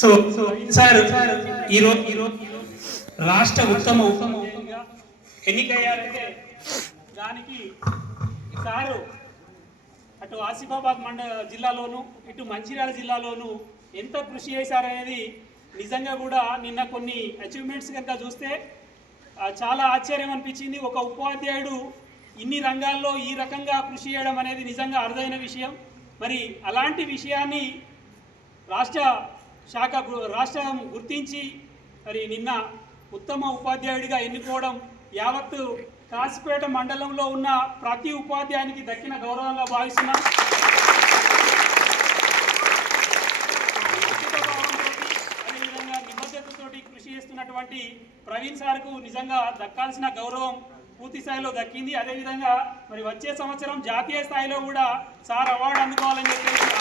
So sir ఈరోజు రాష్ట్ర ఉత్తమ ఎన్నికయ్యారంటే దానికి సారు అటు ఆసిఫాబాద్ జిల్లాలోను ఇటు మంచిర్యాల జిల్లాలోను ఎంత కృషి చేశారనేది నిజంగా కూడా నిన్న కొన్ని అచీవ్మెంట్స్ కనుక చూస్తే చాలా ఆశ్చర్యం అనిపించింది. ఒక ఉపాధ్యాయుడు ఇన్ని రంగాల్లో ఈ రకంగా కృషి చేయడం అనేది నిజంగా అరుదైన విషయం. మరి అలాంటి విషయాన్ని రాష్ట్రం గుర్తించి మరి నిన్న ఉత్తమ ఉపాధ్యాయుడిగా ఎన్నుకోవడం యావత్తు కాసిపేట మండలంలో ఉన్న ప్రతి ఉపాధ్యాయునికి దక్కిన గౌరవంగా భావిస్తున్నాం. అదేవిధంగా నిబద్ధతతోటి కృషి చేస్తున్నటువంటి ప్రవీణ్ సార్కు నిజంగా దక్కాల్సిన గౌరవం పూర్తి స్థాయిలో దక్కింది. అదేవిధంగా మరి వచ్చే సంవత్సరం జాతీయ స్థాయిలో కూడా సార్ అవార్డు అందుకోవాలని చెప్పేసి